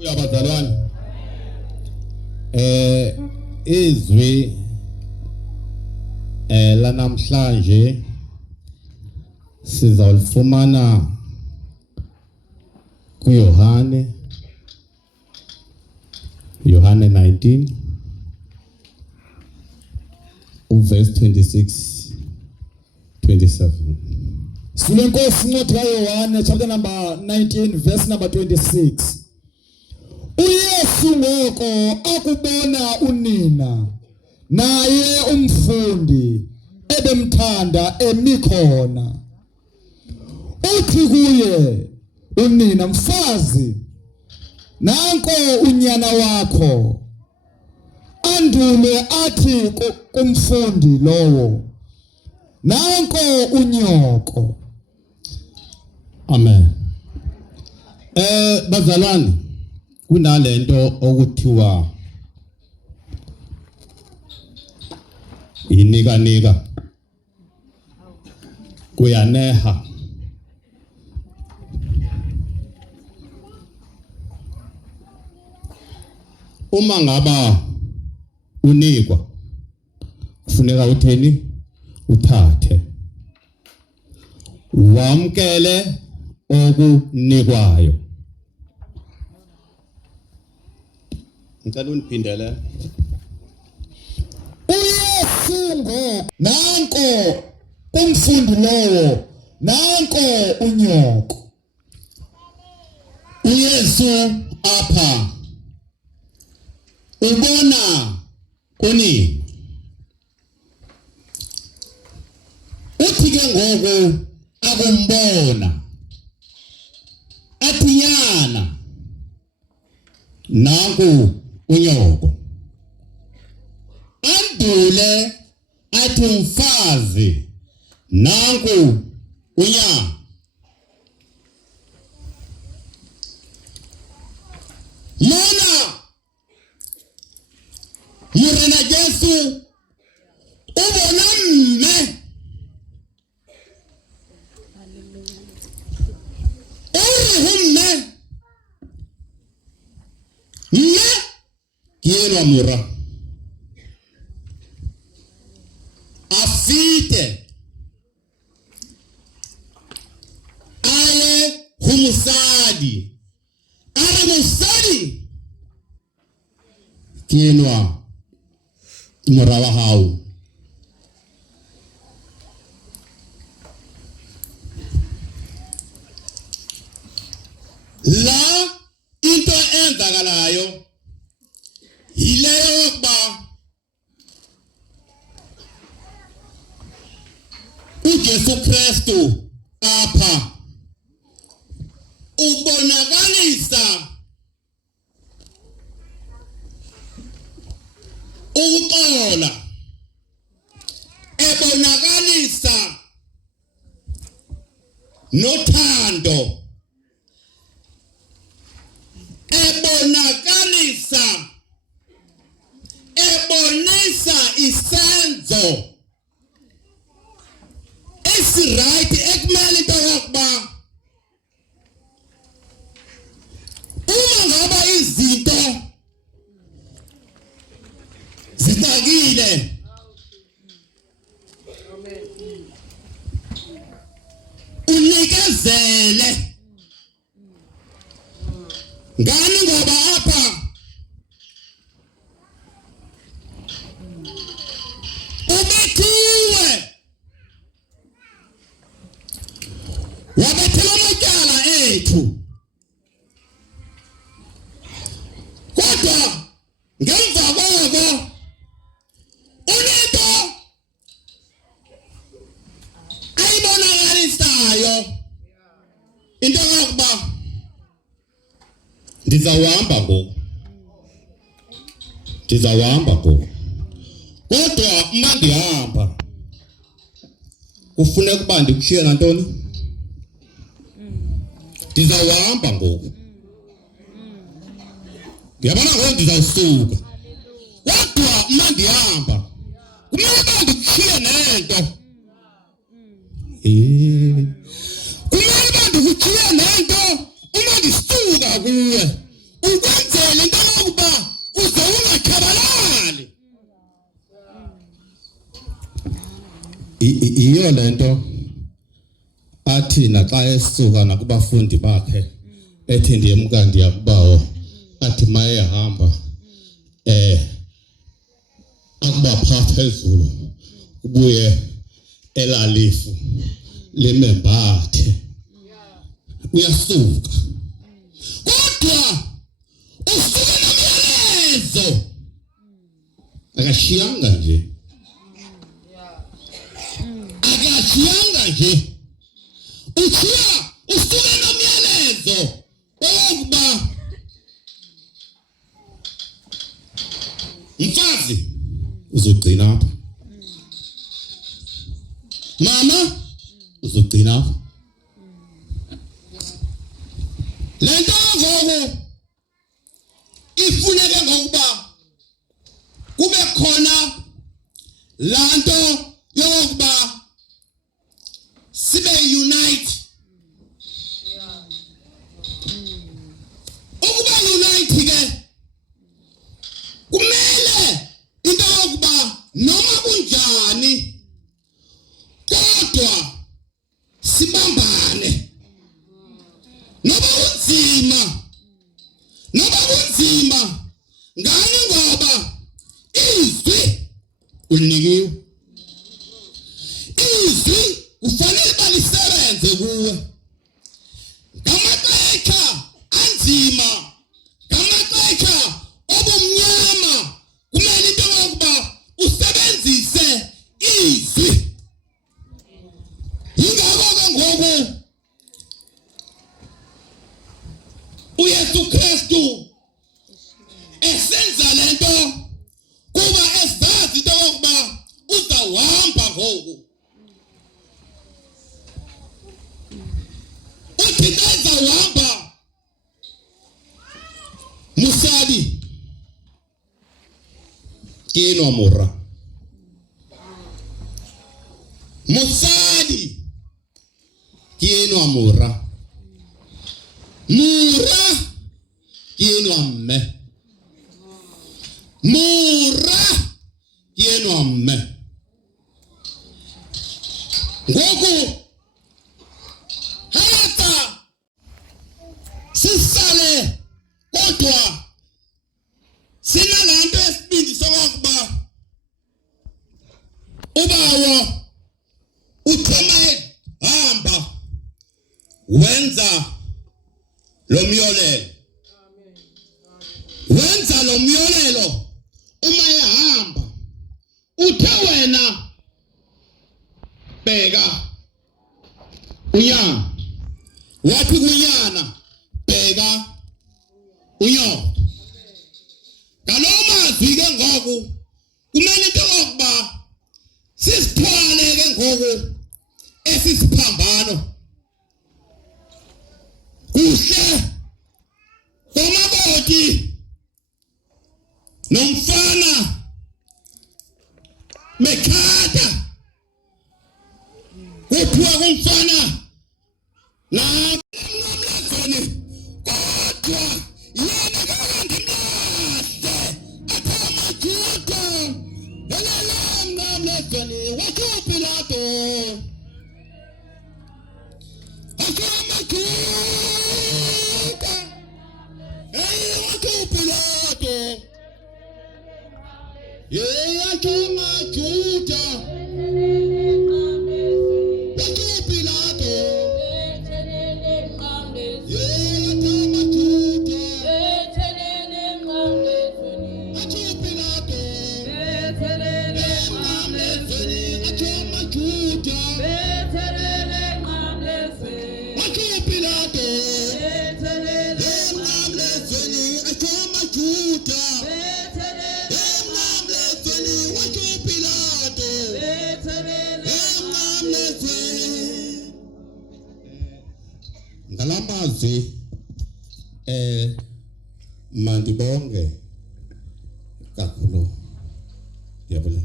Uyabazalwane. Izwi la namhlanje sizawulifumana kuYohane 19 verse 26-27. Silenkosi incwadi kaYohane chapter number 19 verse number 26. uYesu ngoko akubona unina naye umfundi ebemthanda emikhona. Uthi kuye unina, mfazi, nanko unyana wakho. Andume athi kumfundi lowo, nanko unyoko. Amen. Bazalwane, kunalento okuthiwa inika kuyaneha. Uma ngaba unikwa kufuneka utheni, uthathe, wamkele okunikwayo. Ngicela uniphindele. uYesu ngoko nanko umfundi lowo, nanko unyoko. uYesu apha ubona kuni. Uthi ke ngoku akumbona, athinyana nanku unyoko. Andule athi mfazi, nanku unyana. Mona Murena Jesu ubona mme. Mme kielwa mura afite aye humusadi ara musadi kielwa mura wa hau. La into enzakalayo yileyo ba uJesu Kristu apha ubonakalisa ukuxola, ebonakalisa nothando, ebonisa isenzo esiright ekumele into yokuba uma ngaba izinto zitakile unikezele. Ngani ngoba apha ubethiwe, wabethela amatyala ethu, kodwa ngemva koko unento ayibonakalisayo into yokuba ndizawuhamba ngoku, kodwa uma ndihamba kufuneka uba ndikushiye nantoni, ndizawuhamba ngoku. Ngiyabona ngoku ndizawusuka, kodwa uma ndihamba kumele uba ndikushiye nento. Kumele uba ndikutshiye nento uma ndisuka kuwe. ukwenzele into yokuba uze ungachabalali. Iyo lento athi naxa esuka nakubafundi bakhe ethi ndiyemuka ndiyakubawo athi maye hamba akuba pha phezulu ubuye elalifu lemembathe uyasuka kodwa usuke nomyalezo akashiyanga nje uchiya usuke nomyalezo owokuba mfazi uzogcina apha mama uzogcina apha lento ngoku ifuneke ngokuba kube khona lanto yokuba sibe unite ukuba unite ke kumele into yokuba noma kunjani kodwa sibambane noba kunzima ngani ngoba izwi ulinikiwe izwi ufanele balisebenze kuwe ngamaxesha anzima ngamaxesha obumnyama kumele into yokuba usebenzise izwi yingakho ke ngoku uYesu Kristu esenza lento kuba esazi into yokuba uzawuhamba ngoku uthi uzawuhamba musadi kino mura musadi kino mura kino mme kino mme ngoku hata sisale kodwa sinalanto esibindi sokuba ubawo uthoma hamba wenza lo myolelo uma ehamba uthe wena bheka unyana wathi kunyana bheka unyoka ngalowo mazwi ke ngoku kumele into yokuba sisithwale ke ngoku esisiphambano kuhle komakoti nomfana mekhada kuphuwa kumfana namlazoni kodwa yena kakandimlahle athamajuda namlazoni wakhuphi lato athamajuda wakhuphi lato athamajuda ngalamazwi mandibonge kakhulu. Diablo.